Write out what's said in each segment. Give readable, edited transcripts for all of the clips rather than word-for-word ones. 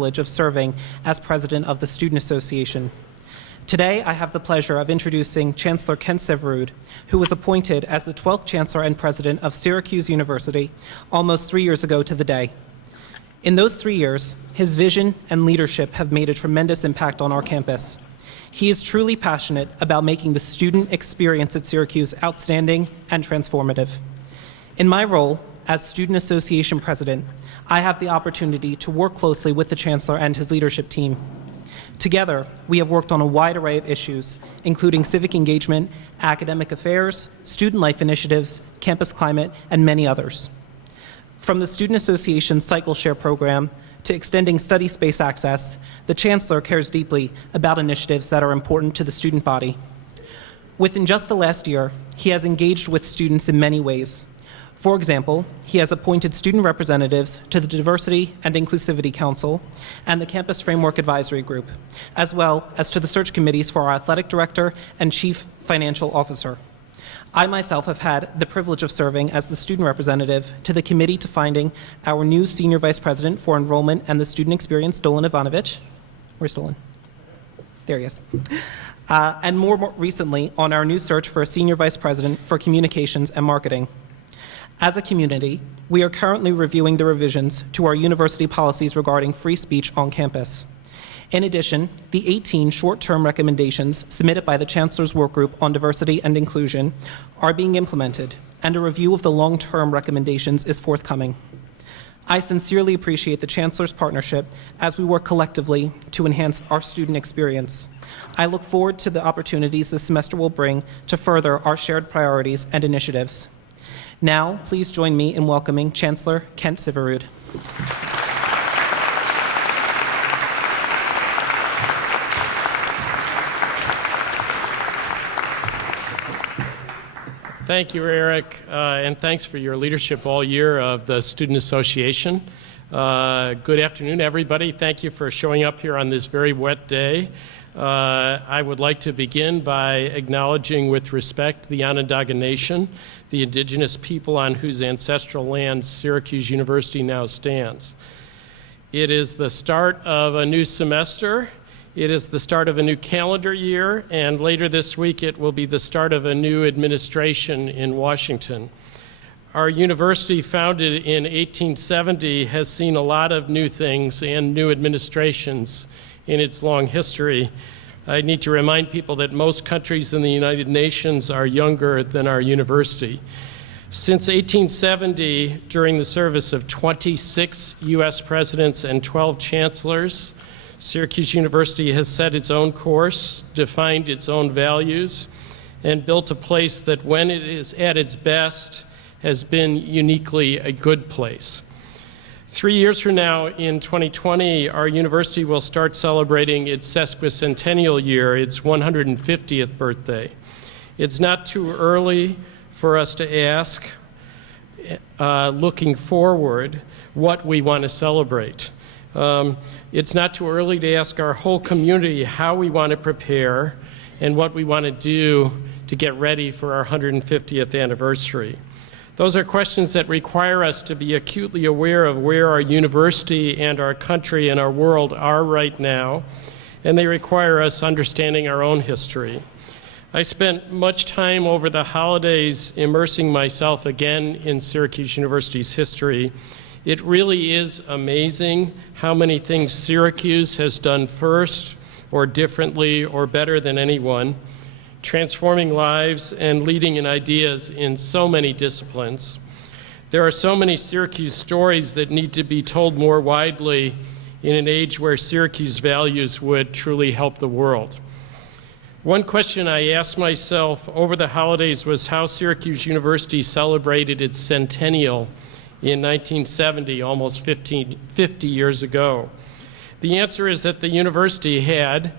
privilege of serving as president of the Student Association. Today, I have the pleasure of introducing Chancellor Kent Syverud, who was appointed as the 12th Chancellor and President of Syracuse University almost 3 years ago to the day. In those 3 years, his vision and leadership have made a tremendous impact on our campus. He is truly passionate about making the student experience at Syracuse outstanding and transformative. In my role as Student Association President, I have the opportunity to work closely with the Chancellor and his leadership team. Together, we have worked on a wide array of issues, including civic engagement, academic affairs, student life initiatives, campus climate, and many others. From the Student Association's Cycle Share program to extending study space access, the Chancellor cares deeply about initiatives that are important to the student body. Within just the last year, he has engaged with students in many ways. For example, he has appointed student representatives to the Diversity and Inclusivity Council and the Campus Framework Advisory Group, as well as to the search committees for our athletic director and chief financial officer. I myself have had the privilege of serving as the student representative to the committee to finding our new Senior Vice President for Enrollment and the Student Experience, Dolan Ivanovich. Where's Dolan? There he is. And more recently, on our new search for a Senior Vice President for Communications and Marketing. As a community, we are currently reviewing the revisions to our university policies regarding free speech on campus. In addition, the 18 short-term recommendations submitted by the Chancellor's Workgroup on Diversity and Inclusion are being implemented, and a review of the long-term recommendations is forthcoming. I sincerely appreciate the Chancellor's partnership as we work collectively to enhance our student experience. I look forward to the opportunities this semester will bring to further our shared priorities and initiatives. Now, please join me in welcoming Chancellor Kent Syverud. Thank you, Eric, and thanks for your leadership all year of the Student Association. Good afternoon, everybody. Thank you for showing up here on this very wet day. I would like to begin by acknowledging with respect the Onondaga Nation, the indigenous people on whose ancestral lands Syracuse University now stands. It is the start of a new semester. It is the start of a new calendar year, and later this week it will be the start of a new administration in Washington. Our university, founded in 1870, has seen a lot of new things and new administrations in its long history. I need to remind people that most countries in the United Nations are younger than our university. Since 1870, during the service of 26 U.S. presidents and 12 chancellors, Syracuse University has set its own course, defined its own values, and built a place that, when it is at its best, has been uniquely a good place. 3 years from now, in 2020, our university will start celebrating its sesquicentennial year, its 150th birthday. It's not too early for us to ask, looking forward, what we want to celebrate. It's not too early to ask our whole community how we want to prepare and what we want to do to get ready for our 150th anniversary. Those are questions that require us to be acutely aware of where our university and our country and our world are right now, and they require us understanding our own history. I spent much time over the holidays immersing myself again in Syracuse University's history. It really is amazing how many things Syracuse has done first, or differently, or better than anyone, transforming lives and leading in ideas in so many disciplines. There are so many Syracuse stories that need to be told more widely in an age where Syracuse values would truly help the world. One question I asked myself over the holidays was how Syracuse University celebrated its centennial in 1970, almost 50 years ago. The answer is that the university had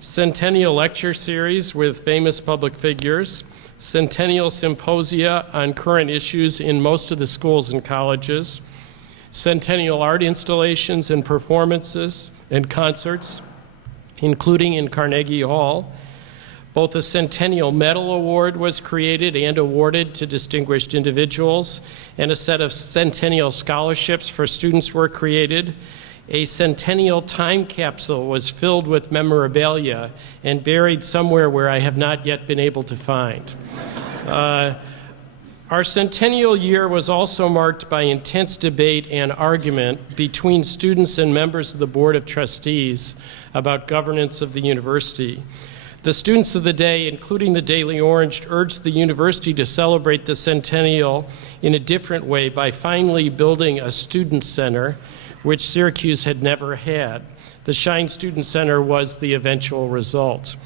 Centennial lecture series with famous public figures, Centennial symposia on current issues in most of the schools and colleges, Centennial art installations and performances and concerts, including in Carnegie Hall. Both a Centennial Medal Award was created and awarded to distinguished individuals, and a set of Centennial scholarships for students were created. a Centennial time capsule was filled with memorabilia and buried somewhere where I have not yet been able to find. Our centennial year was also marked by intense debate and argument between students and members of the Board of Trustees about governance of the university. The students of the day, including the Daily Orange, urged the university to celebrate the centennial in a different way by finally building a student center, which Syracuse had never had. The Shine Student Center was the eventual result.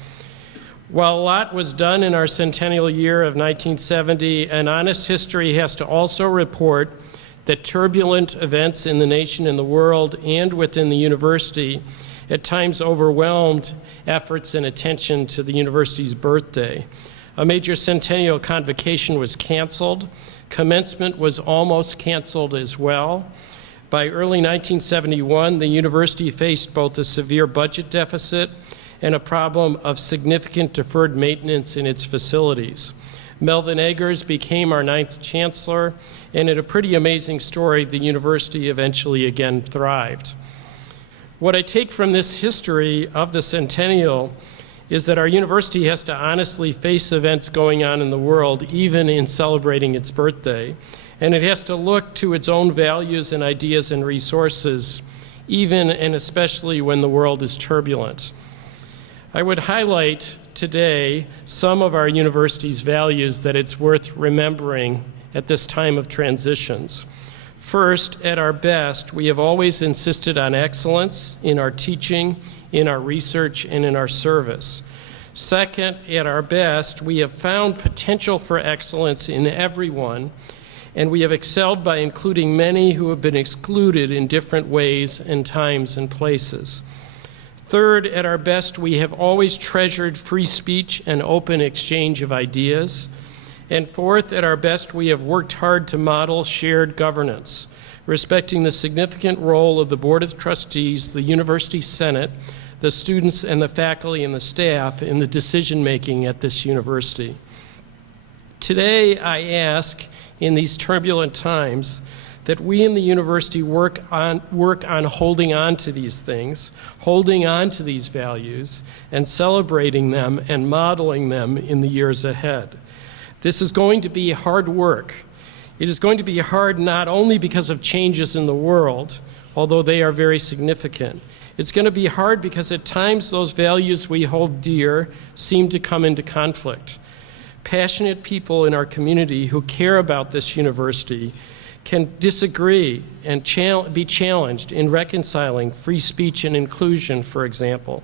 While a lot was done in our centennial year of 1970, an honest history has to also report that turbulent events in the nation and the world and within the university at times overwhelmed efforts and attention to the university's birthday. A major centennial convocation was canceled. Commencement was almost canceled as well. By early 1971, the university faced both a severe budget deficit and a problem of significant deferred maintenance in its facilities. Melvin Eggers became our 9th chancellor, and in a pretty amazing story, the university eventually again thrived. What I take from this history of the centennial is that our university has to honestly face events going on in the world, even in celebrating its birthday, and it has to look to its own values and ideas and resources, even and especially when the world is turbulent. I would highlight today some of our university's values that it's worth remembering at this time of transitions. First, at our best, we have always insisted on excellence in our teaching, in our research, and in our service. Second, at our best, we have found potential for excellence in everyone, and we have excelled by including many who have been excluded in different ways and times and places. Third, at our best, we have always treasured free speech and open exchange of ideas. And fourth, at our best, we have worked hard to model shared governance, respecting the significant role of the Board of Trustees, the University Senate, the students and the faculty and the staff in the decision-making at this university. Today, I ask, in these turbulent times, that we in the university work on holding on to these things, holding on to these values, and celebrating them and modeling them in the years ahead. This is going to be hard work. It is going to be hard not only because of changes in the world, although they are very significant. It's going to be hard because at times those values we hold dear seem to come into conflict. Passionate people in our community who care about this university can disagree and be challenged in reconciling free speech and inclusion, for example.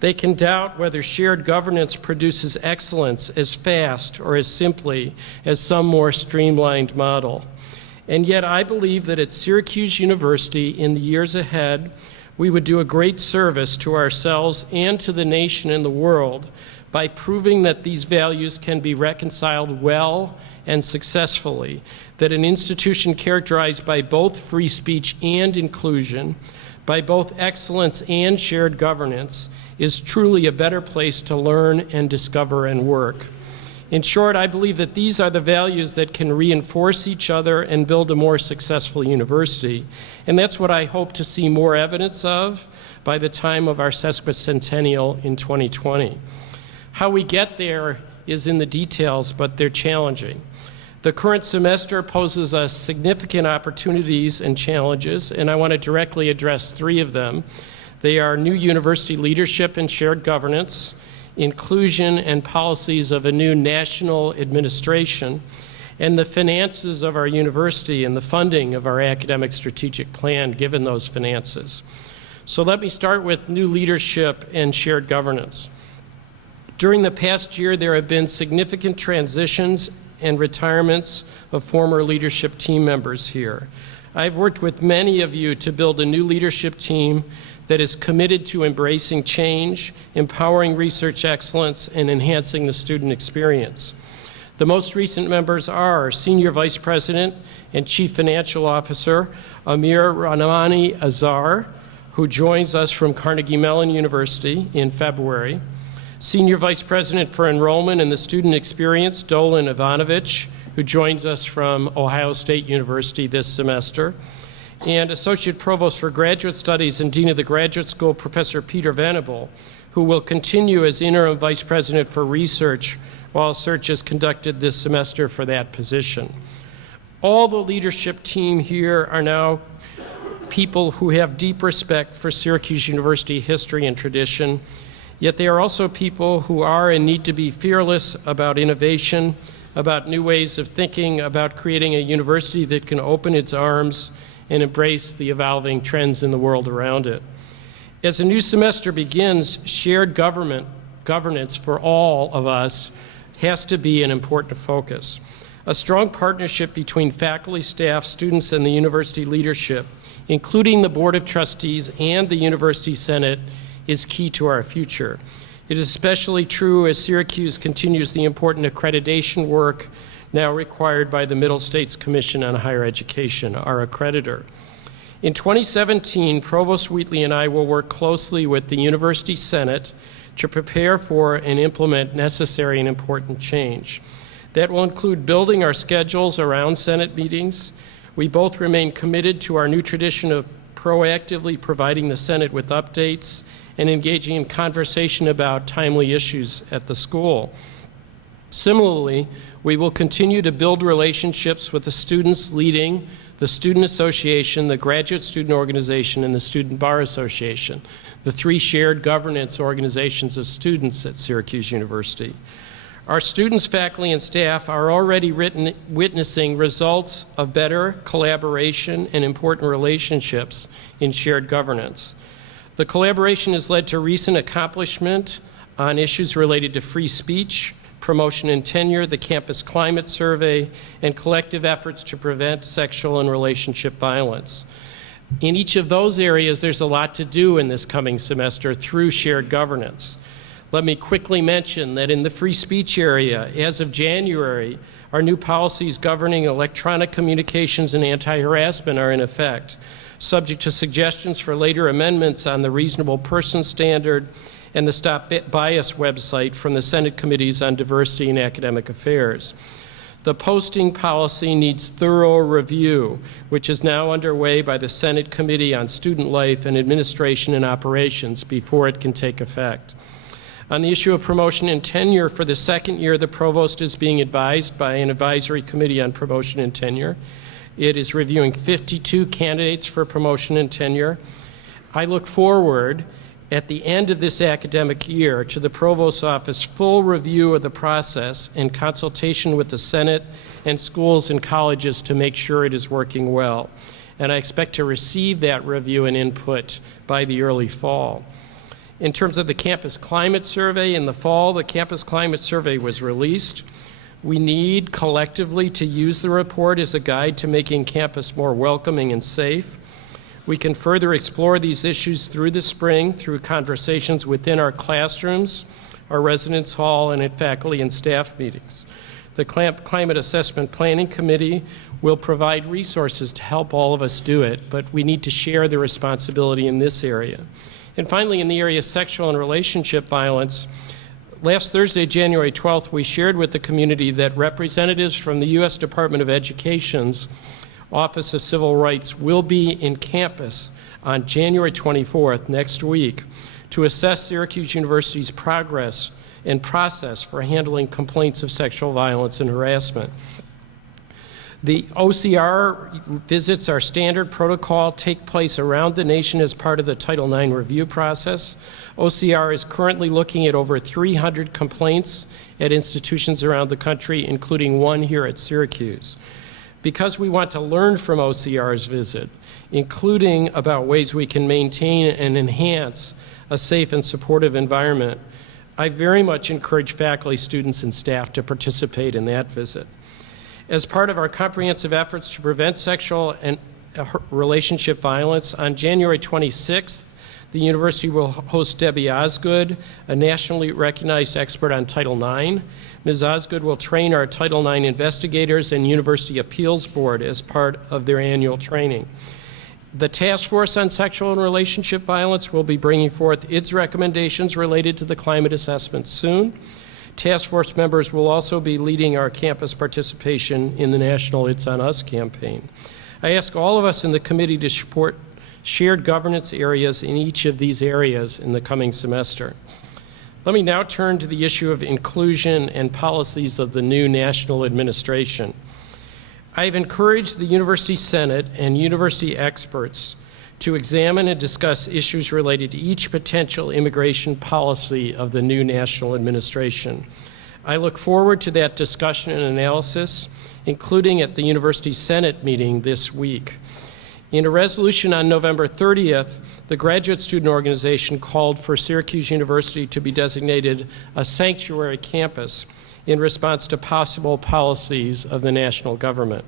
They can doubt whether shared governance produces excellence as fast or as simply as some more streamlined model. And yet I believe that at Syracuse University in the years ahead, we would do a great service to ourselves and to the nation and the world by proving that these values can be reconciled well and successfully, that an institution characterized by both free speech and inclusion, by both excellence and shared governance, is truly a better place to learn and discover and work. In short, I believe that these are the values that can reinforce each other and build a more successful university. And that's what I hope to see more evidence of by the time of our sesquicentennial in 2020. How we get there is in the details, but they're challenging. The current semester poses us significant opportunities and challenges, and I want to directly address 3 of them. They are new university leadership and shared governance, inclusion and policies of a new national administration, and the finances of our university and the funding of our academic strategic plan given those finances. So let me start with new leadership and shared governance. During the past year, there have been significant transitions and retirements of former leadership team members here. I've worked with many of you to build a new leadership team that is committed to embracing change, empowering research excellence, and enhancing the student experience. The most recent members are Senior Vice President and Chief Financial Officer Amir Rahmani Azhar, who joins us from Carnegie Mellon University in February, Senior Vice President for Enrollment and the Student Experience, Dolan Ivanovich, who joins us from Ohio State University this semester, and Associate Provost for Graduate Studies and Dean of the Graduate School, Professor Peter Venable, who will continue as Interim Vice President for Research while a search is conducted this semester for that position. All the leadership team here are now people who have deep respect for Syracuse University history and tradition, yet they are also people who are and need to be fearless about innovation, about new ways of thinking, about creating a university that can open its arms and embrace the evolving trends in the world around it. As a new semester begins, shared governance for all of us has to be an important focus. A strong partnership between faculty, staff, students, and the university leadership, including the Board of Trustees and the University Senate, is key to our future. It is especially true as Syracuse continues the important accreditation work now required by the Middle States Commission on Higher Education, our accreditor. In 2017, Provost Wheatley and I will work closely with the University Senate to prepare for and implement necessary and important change. That will include building our schedules around Senate meetings. We both remain committed to our new tradition of proactively providing the Senate with updates and engaging in conversation about timely issues at the school. Similarly, we will continue to build relationships with the students leading the Student Association, the Graduate Student Organization, and the Student Bar Association, the three shared governance organizations of students at Syracuse University. Our students, faculty, and staff are already witnessing results of better collaboration and important relationships in shared governance. The collaboration has led to recent accomplishment on issues related to free speech, promotion and tenure, the campus climate survey, and collective efforts to prevent sexual and relationship violence. In each of those areas, there's a lot to do in this coming semester through shared governance. Let me quickly mention that in the free speech area, as of January, our new policies governing electronic communications and anti-harassment are in effect, subject to suggestions for later amendments on the reasonable person standard and the Stop Bias website from the Senate Committees on Diversity and Academic Affairs. The posting policy needs thorough review, which is now underway by the Senate Committee on Student Life and Administration and Operations before it can take effect. On the issue of promotion and tenure, for the second year, the provost is being advised by an advisory committee on promotion and tenure. It is reviewing 52 candidates for promotion and tenure. I look forward at the end of this academic year to the Provost's Office full review of the process in consultation with the Senate and schools and colleges to make sure it is working well. And I expect to receive that review and input by the early fall. In terms of the Campus Climate Survey, in the fall, the Campus Climate Survey was released. We need collectively to use the report as a guide to making campus more welcoming and safe. We can further explore these issues through the spring through conversations within our classrooms, our residence hall, and at faculty and staff meetings. The Climate Assessment Planning Committee will provide resources to help all of us do it, but we need to share the responsibility in this area. And finally, in the area of sexual and relationship violence, last Thursday, January 12th, we shared with the community that representatives from the U.S. Department of Education's Office of Civil Rights will be in campus on January 24th, next week, to assess Syracuse University's progress and process for handling complaints of sexual violence and harassment. The OCR visits, our standard protocol, take place around the nation as part of the Title IX review process. OCR is currently looking at over 300 complaints at institutions around the country, including one here at Syracuse. Because we want to learn from OCR's visit, including about ways we can maintain and enhance a safe and supportive environment, I very much encourage faculty, students, and staff to participate in that visit. As part of our comprehensive efforts to prevent sexual and relationship violence, on January 26th, the university will host Debbie Osgood, a nationally recognized expert on Title IX. Ms. Osgood will train our Title IX investigators and University Appeals Board as part of their annual training. The Task Force on Sexual and Relationship Violence will be bringing forth its recommendations related to the climate assessment soon. Task Force members will also be leading our campus participation in the national It's On Us campaign. I ask all of us in the committee to support shared governance areas in each of these areas in the coming semester. Let me now turn to the issue of inclusion and policies of the new national administration. I've encouraged the University Senate and university experts to examine and discuss issues related to each potential immigration policy of the new national administration. I look forward to that discussion and analysis, including at the University Senate meeting this week. In a resolution on November 30th, the Graduate Student Organization called for Syracuse University to be designated a sanctuary campus in response to possible policies of the national government.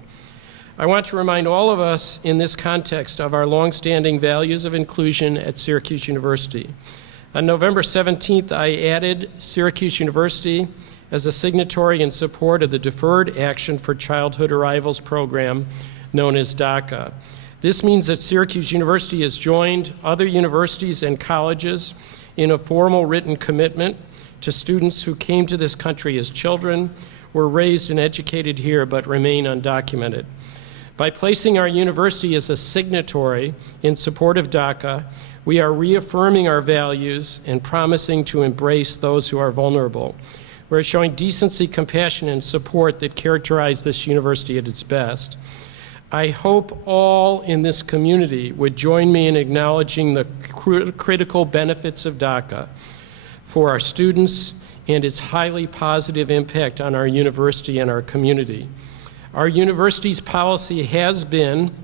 I want to remind all of us in this context of our longstanding values of inclusion at Syracuse University. On November 17th, I added Syracuse University as a signatory in support of the Deferred Action for Childhood Arrivals program known as DACA. This means that Syracuse University has joined other universities and colleges in a formal written commitment to students who came to this country as children, were raised and educated here, but remain undocumented. By placing our university as a signatory in support of DACA, we are reaffirming our values and promising to embrace those who are vulnerable. We're showing decency, compassion, and support that characterize this university at its best. I hope all in this community would join me in acknowledging the critical benefits of DACA for our students and its highly positive impact on our university and our community. Our university's policy has been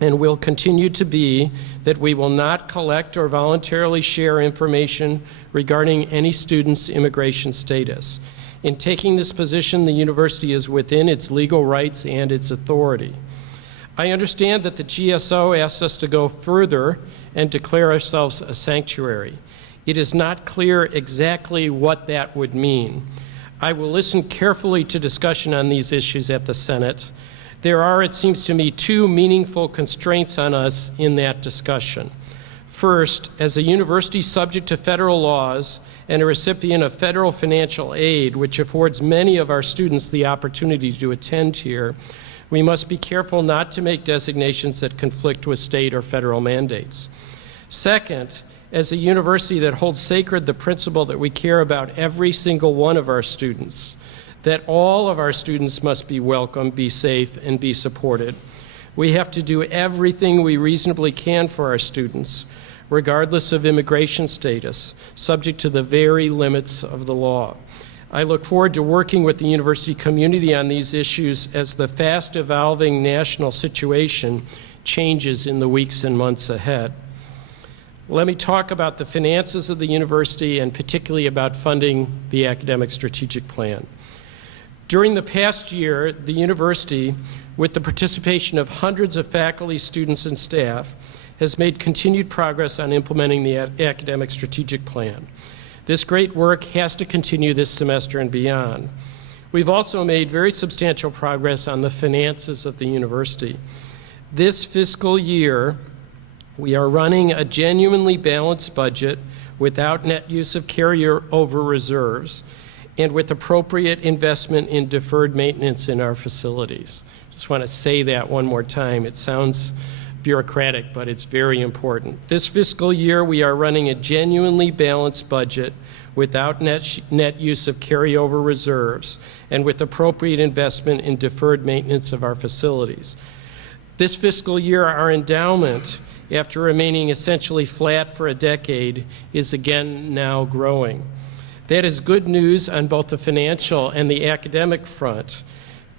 and will continue to be that we will not collect or voluntarily share information regarding any student's immigration status. In taking this position, the university is within its legal rights and its authority. I understand that the GSO asks us to go further and declare ourselves a sanctuary. It is not clear exactly what that would mean. I will listen carefully to discussion on these issues at the Senate. There are, it seems to me, two meaningful constraints on us in that discussion. First, as a university subject to federal laws and a recipient of federal financial aid, which affords many of our students the opportunity to attend here, we must be careful not to make designations that conflict with state or federal mandates. Second, as a university that holds sacred the principle that we care about every single one of our students, that all of our students must be welcome, be safe, and be supported, we have to do everything we reasonably can for our students, regardless of immigration status, subject to the very limits of the law. I look forward to working with the university community on these issues as the fast-evolving national situation changes in the weeks and months ahead. Let me talk about the finances of the university and particularly about funding the academic strategic plan. During the past year, the university, with the participation of hundreds of faculty, students, and staff, has made continued progress on implementing the academic strategic plan. This great work has to continue this semester and beyond. We've also made very substantial progress on the finances of the university. This fiscal year, we are running a genuinely balanced budget without net use of carryover reserves and with appropriate investment in deferred maintenance in our facilities. Just want to say that one more time. It sounds bureaucratic, but it's very important. This fiscal year, we are running a genuinely balanced budget without net use of carryover reserves and with appropriate investment in deferred maintenance of our facilities. This fiscal year, our endowment, after remaining essentially flat for a decade, is again now growing. That is good news on both the financial and the academic front.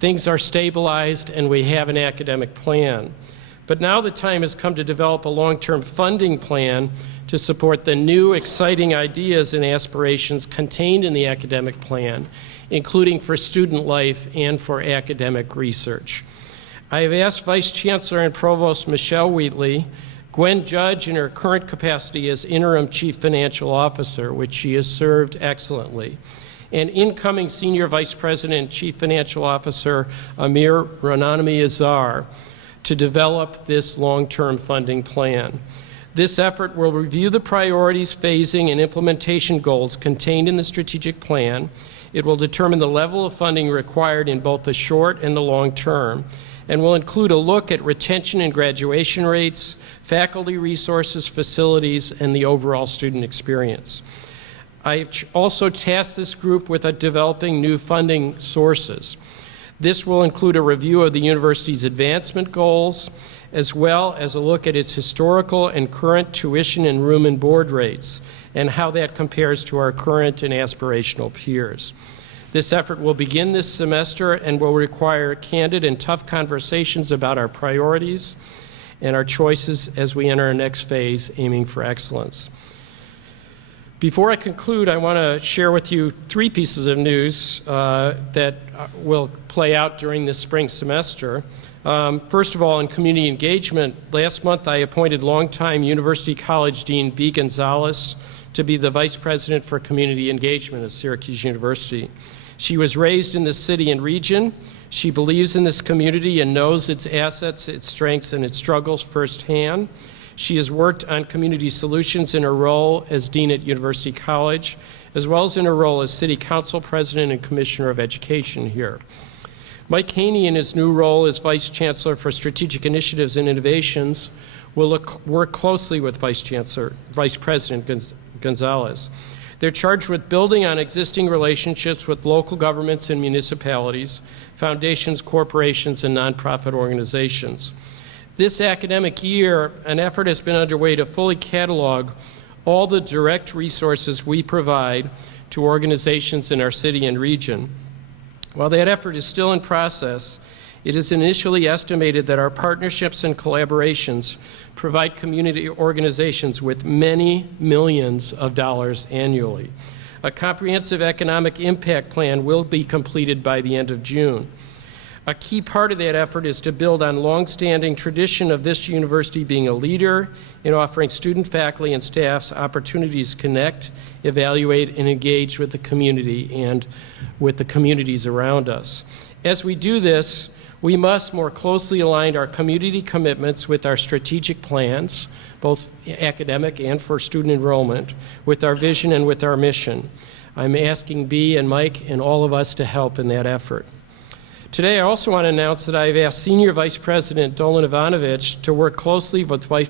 Things are stabilized and we have an academic plan. But now the time has come to develop a long-term funding plan to support the new exciting ideas and aspirations contained in the academic plan, including for student life and for academic research. I have asked Vice Chancellor and Provost Michelle Wheatley, Gwen Judge in her current capacity as Interim Chief Financial Officer, which she has served excellently, and incoming Senior Vice President and Chief Financial Officer Amir Ranami Azar, to develop this long-term funding plan. This effort will review the priorities, phasing, and implementation goals contained in the strategic plan. It will determine the level of funding required in both the short and the long term, and will include a look at retention and graduation rates, faculty resources, facilities, and the overall student experience. I've also tasked this group with developing new funding sources. This will include a review of the university's advancement goals, as well as a look at its historical and current tuition and room and board rates, and how that compares to our current and aspirational peers. This effort will begin this semester and will require candid and tough conversations about our priorities and our choices as we enter our next phase, aiming for excellence. Before I conclude, I want to share with you 3 pieces of news that will play out during this spring semester. First of all, in community engagement, last month I appointed longtime University College Dean B. Gonzalez to be the Vice President for Community Engagement at Syracuse University. She was raised in this city and region. She believes in this community and knows its assets, its strengths, and its struggles firsthand. She has worked on community solutions in her role as Dean at University College, as well as in her role as City Council President and Commissioner of Education here. Mike Haney, in his new role as Vice Chancellor for Strategic Initiatives and Innovations, will work closely with Vice President Gonzalez. They're charged with building on existing relationships with local governments and municipalities, foundations, corporations, and nonprofit organizations. This academic year, an effort has been underway to fully catalog all the direct resources we provide to organizations in our city and region. While that effort is still in process, it is initially estimated that our partnerships and collaborations provide community organizations with many millions of dollars annually. A comprehensive economic impact plan will be completed by the end of June. A key part of that effort is to build on long-standing tradition of this university being a leader in offering student, faculty, and staffs opportunities to connect, evaluate, and engage with the community and with the communities around us. As we do this, we must more closely align our community commitments with our strategic plans, both academic and for student enrollment, with our vision and with our mission. I'm asking Bea and Mike and all of us to help in that effort. Today, I also want to announce that I've asked Senior Vice President Dolan Ivanovich to work closely with Vice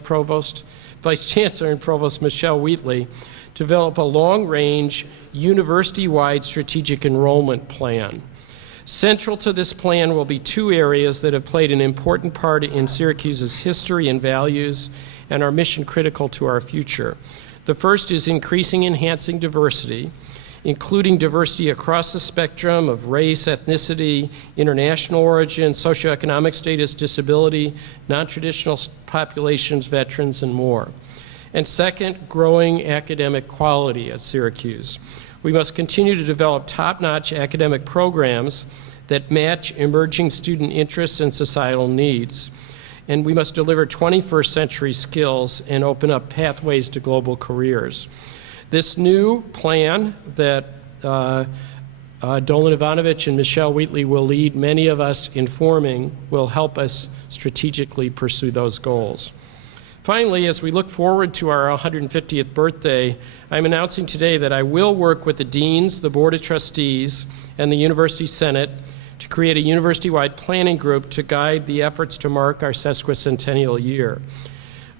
Chancellor and Provost Michelle Wheatley to develop a long-range, university-wide strategic enrollment plan. Central to this plan will be 2 areas that have played an important part in Syracuse's history and values and are mission critical to our future. The first is increasing and enhancing diversity, including diversity across the spectrum of race, ethnicity, international origin, socioeconomic status, disability, non-traditional populations, veterans, and more. And second, growing academic quality at Syracuse. We must continue to develop top-notch academic programs that match emerging student interests and societal needs. And we must deliver 21st century skills and open up pathways to global careers. This new plan that Dolan Ivanovich and Michelle Wheatley will lead many of us in forming will help us strategically pursue those goals. Finally, as we look forward to our 150th birthday, I'm announcing today that I will work with the deans, the Board of Trustees, and the University Senate to create a university-wide planning group to guide the efforts to mark our sesquicentennial year.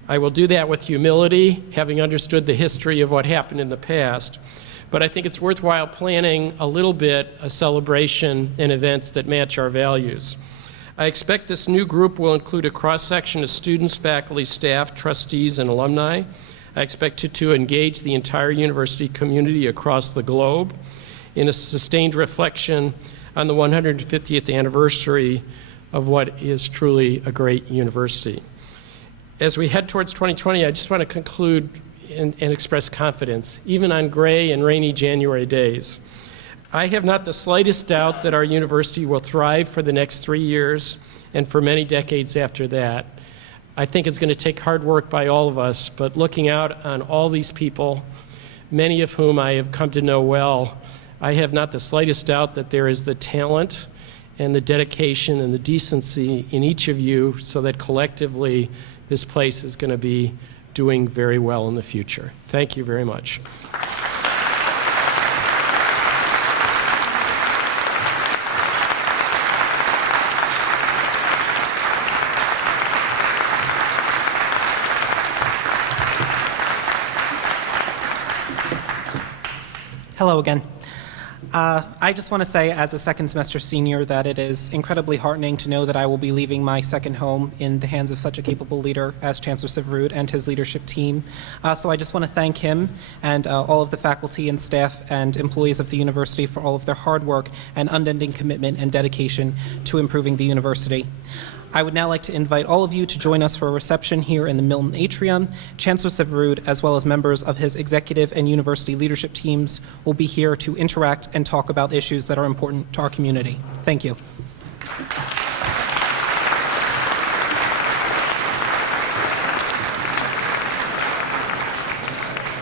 I will do that with humility, having understood the history of what happened in the past. But I think it's worthwhile planning a little bit a celebration and events that match our values. I expect this new group will include a cross-section of students, faculty, staff, trustees, and alumni. I expect it to engage the entire university community across the globe in a sustained reflection on the 150th anniversary of what is truly a great university. As we head towards 2020, I just want to conclude and express confidence, even on gray and rainy January days. I have not the slightest doubt that our university will thrive for the next 3 years and for many decades after that. I think it's going to take hard work by all of us, but looking out on all these people, many of whom I have come to know well, I have not the slightest doubt that there is the talent and the dedication and the decency in each of you so that collectively this place is going to be doing very well in the future. Thank you very much. Hello again. I just want to say, as a second semester senior, that it is incredibly heartening to know that I will be leaving my second home in the hands of such a capable leader as Chancellor Syverud and his leadership team. So I just want to thank him and all of the faculty and staff and employees of the university for all of their hard work and unending commitment and dedication to improving the university. I would now like to invite all of you to join us for a reception here in the Milton Atrium. Chancellor Syverud, as well as members of his executive and university leadership teams, will be here to interact and talk about issues that are important to our community. Thank you.